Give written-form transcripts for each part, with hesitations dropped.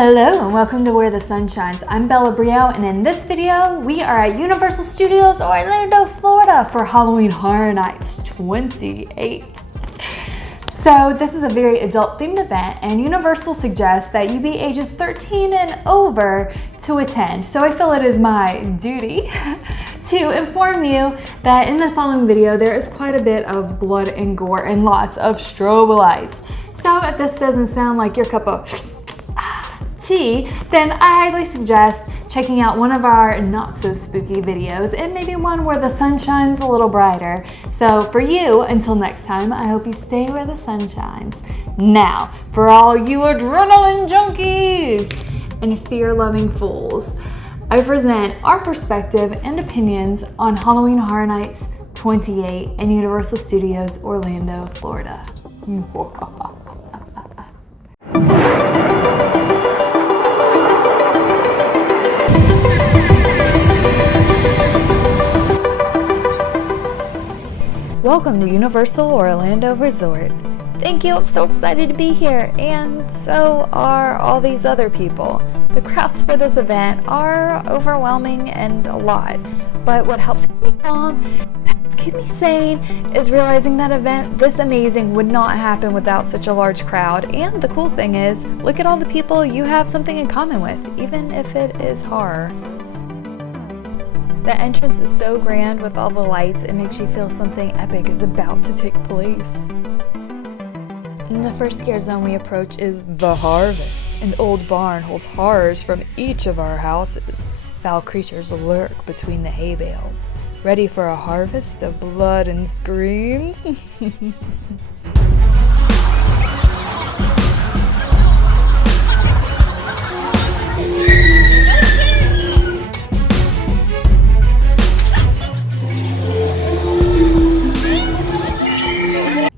Hello and welcome to Where the Sun Shines. I'm Bella Brio, and in this video we are at Universal Studios Orlando, Florida for Halloween Horror Nights 28. So this is a very adult themed event, and Universal suggests that you be ages 13 and over to attend. So I feel it is my duty to inform you that in the following video there is quite a bit of blood and gore and lots of strobe lights. So if this doesn't sound like your cup of tea, then I highly suggest checking out one of our not so spooky videos and maybe one where the sun shines a little brighter. So for you, until next time, I hope you stay where the sun shines. Now, for all you adrenaline junkies and fear-loving fools, I present our perspective and opinions on Halloween Horror Nights 28 in Universal Studios Orlando, Florida. Welcome to Universal Orlando Resort. Thank you, I'm so excited to be here, and so are all these other people. The crowds for this event are overwhelming and a lot, but what helps keep me calm, what helps keep me sane, is realizing that event this amazing would not happen without such a large crowd. And the cool thing is, look at all the people you have something in common with, even if it is horror. The entrance is so grand with all the lights, it makes you feel something epic is about to take place. And the first scare zone we approach is The Harvest. An old barn holds horrors from each of our houses. Foul creatures lurk between the hay bales, ready for a harvest of blood and screams.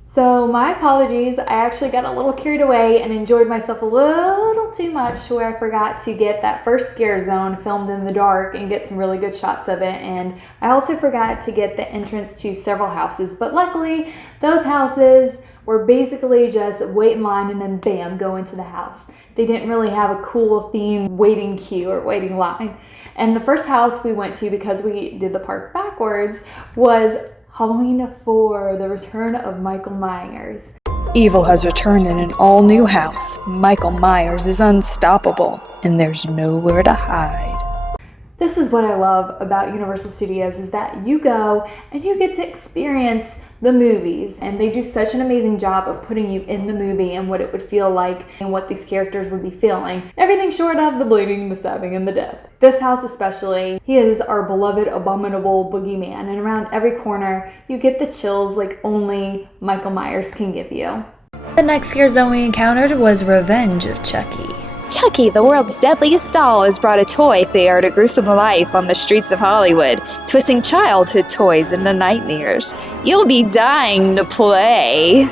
So my apologies, I actually got a little carried away and enjoyed myself a little too much to where I forgot to get that first scare zone filmed in the dark and get some really good shots of it. And I also forgot to get the entrance to several houses, but luckily those houses were basically just wait in line and then bam, go into the house. They didn't really have a cool theme waiting queue or waiting line. And the first house we went to, because we did the park backwards, was Halloween 4, The Return of Michael Myers. Evil has returned in an all-new house. Michael Myers is unstoppable, and there's nowhere to hide. This is what I love about Universal Studios, is that you go and you get to experience the movies, and they do such an amazing job of putting you in the movie and what it would feel like and what these characters would be feeling. Everything short of the bleeding, the stabbing, and the death. This house especially, he is our beloved abominable boogeyman, and around every corner you get the chills like only Michael Myers can give you. The next scare zone we encountered was Revenge of Chucky. Chucky, the world's deadliest doll, has brought a toy fair to gruesome life on the streets of Hollywood, twisting childhood toys into nightmares. You'll be dying to play.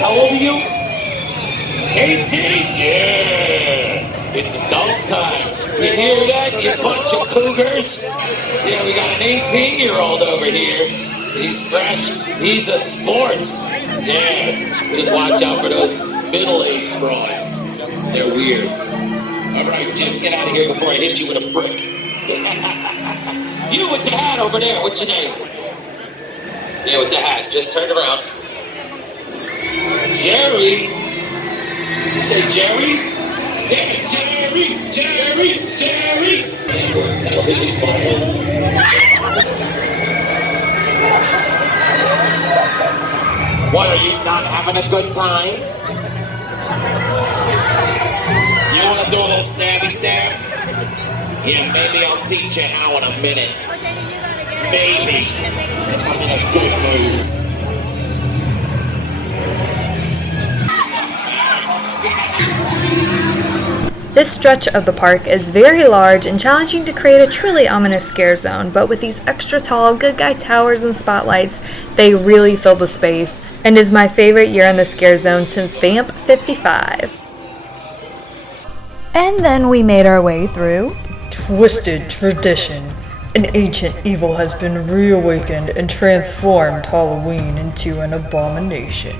How old are you? 18? Yeah! It's adult time. You hear that, you bunch of cougars? Yeah, we got an 18-year-old over here. He's fresh. He's a sport. Yeah, just watch out for those middle-aged broads. They're weird. All right, Jim, get out of here before I hit you with a brick. You with the hat over there, what's your name? Yeah, with the hat. Just turn around. Jerry? You say Jerry? Yeah, Jerry! Jerry! Jerry! Television files. What, are you not having a good time? You want to do a little stabby stab? Yeah, maybe I'll teach you how in a minute. Maybe. I'm in a good mood. This stretch of the park is very large and challenging to create a truly ominous scare zone, but with these extra tall good guy towers and spotlights, they really fill the space, and is my favorite year in the scare zone since Vamp 55. And then we made our way through Twisted Tradition. An ancient evil has been reawakened and transformed Halloween into an abomination.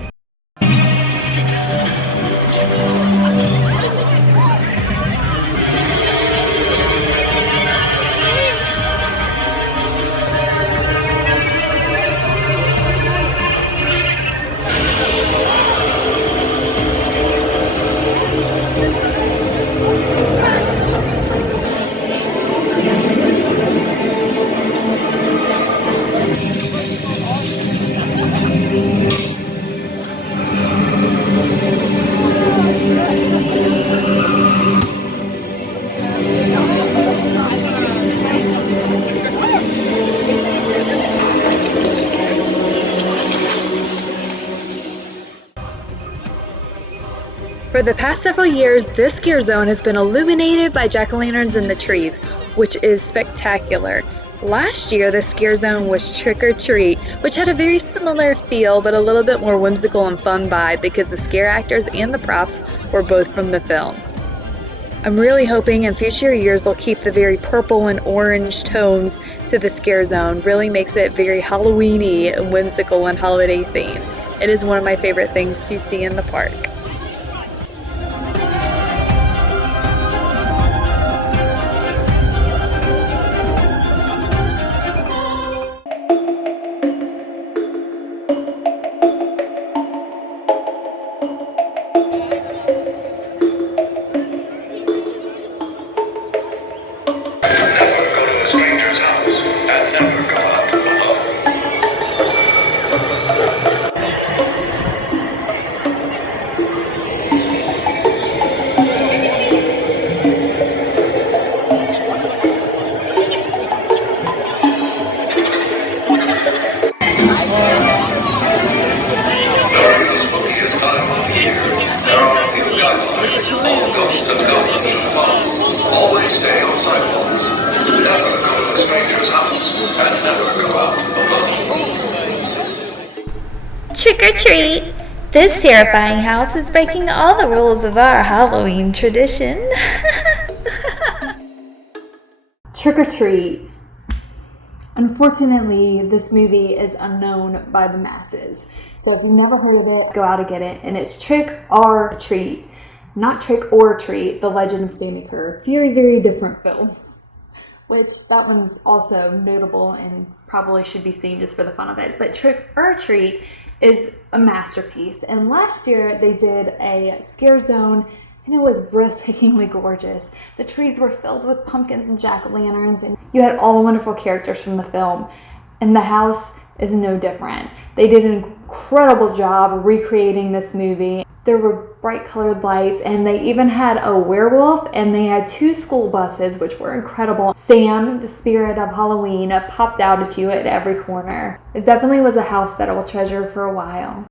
For the past several years, this scare zone has been illuminated by jack-o'-lanterns in the trees, which is spectacular. Last year, the scare zone was Trick or Treat, which had a very similar feel but a little bit more whimsical and fun vibe because the scare actors and the props were both from the film. I'm really hoping in future years they'll keep the very purple and orange tones to the scare zone. Really makes it very Halloween-y and whimsical and holiday themed. It is one of my favorite things to see in the park. Always stay on sidewalks. Never go to a stranger's house. And never go out alone. Trick or treat! This terrifying house is breaking all the rules of our Halloween tradition. Trick or Treat. Unfortunately, this movie is unknown by the masses. So if you've never heard of it, go out and get it. And it's Trick or Treat. Not Trick or Treat, The Legend of Sammy Kerr. Very, very different films. Which, that one's also notable and probably should be seen just for the fun of it. But Trick or Treat is a masterpiece. And last year, they did a scare zone, and it was breathtakingly gorgeous. The trees were filled with pumpkins and jack-o'-lanterns, and you had all the wonderful characters from the film. And the house is no different. They did an incredible job recreating this movie. There were bright colored lights, and they even had a werewolf, and they had 2 school buses, which were incredible. Sam, the spirit of Halloween, popped out at you at every corner. It definitely was a house that I will treasure for a while.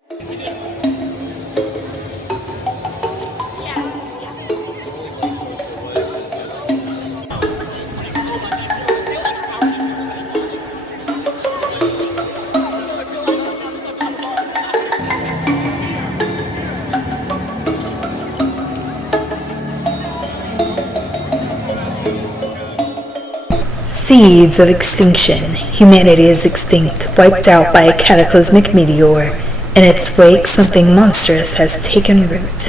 Seeds of extinction. Humanity is extinct, wiped out by a cataclysmic meteor. In its wake, something monstrous has taken root.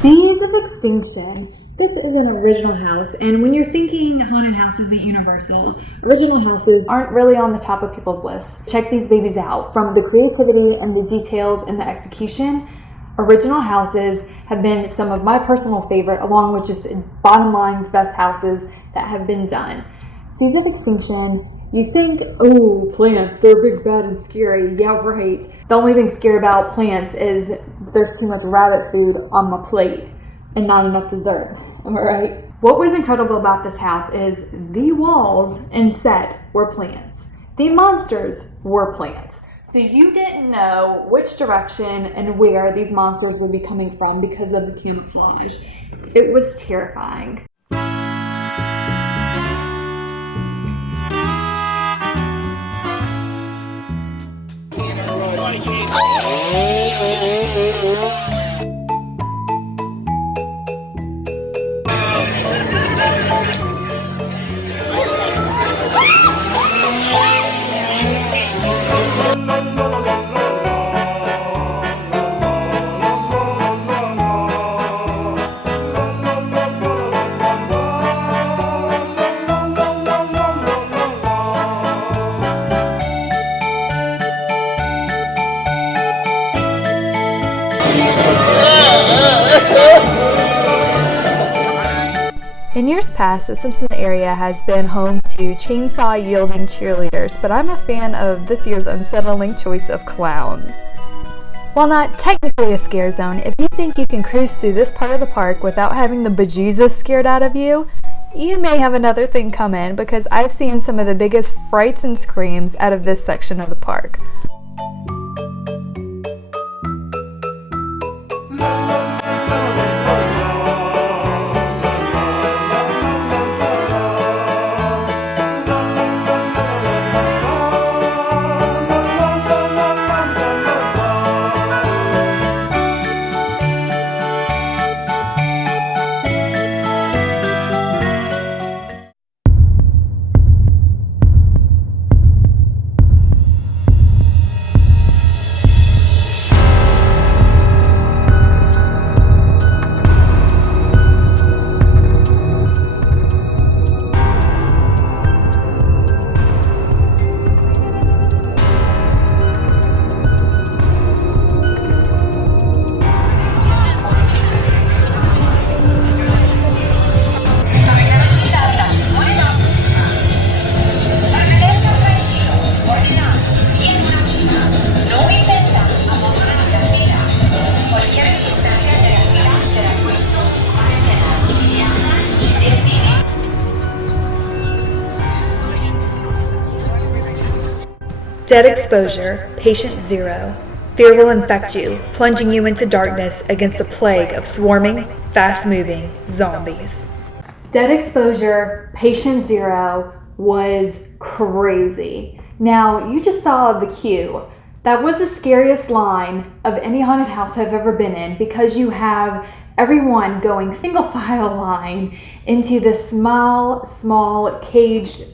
Seeds of Extinction. This is an original house, and when you're thinking haunted houses at Universal, original houses aren't really on the top of people's lists. Check these babies out. From the creativity and the details and the execution, original houses have been some of my personal favorite, along with just bottom line best houses that have been done. Seeds of Extinction, you think, oh, plants, they're big, bad, and scary. Yeah, right. The only thing scary about plants is there's too much rabbit food on my plate and not enough dessert. Am I right? What was incredible about this house is the walls and set were plants. The monsters were plants. So you didn't know which direction and where these monsters would be coming from because of the camouflage. It was terrifying. In years past, the Simpson area has been home to chainsaw-yielding cheerleaders, but I'm a fan of this year's unsettling choice of clowns. While not technically a scare zone, if you think you can cruise through this part of the park without having the bejesus scared out of you, you may have another thing come in, because I've seen some of the biggest frights and screams out of this section of the park. Dead exposure, patient 0. Fear will infect you, plunging you into darkness against a plague of swarming, fast-moving zombies. Dead exposure, patient 0 was crazy. Now, you just saw the queue. That was the scariest line of any haunted house I've ever been in, because you have everyone going single file line into this small caged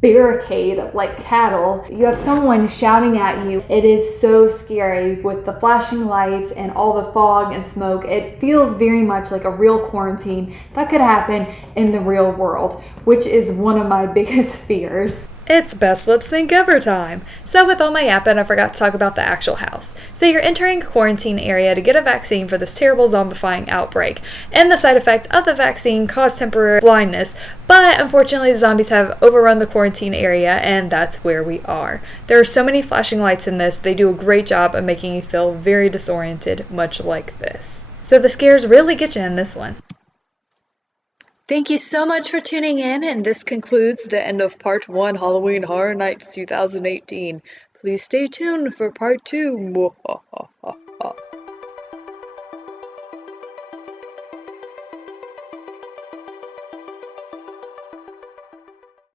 barricade like cattle. You have someone shouting at you. It is so scary with the flashing lights and all the fog and smoke. It feels very much like a real quarantine that could happen in the real world, which is one of my biggest fears. It's best lip sync ever time. So with all my yapping, I forgot to talk about the actual house. So you're entering a quarantine area to get a vaccine for this terrible zombifying outbreak, and the side effect of the vaccine caused temporary blindness, but unfortunately the zombies have overrun the quarantine area, and that's where we are. There are so many flashing lights in this, they do a great job of making you feel very disoriented, much like this. So the scares really get you in this one. Thank you so much for tuning in, and this concludes the end of Part 1 Halloween Horror Nights 2018. Please stay tuned for Part 2.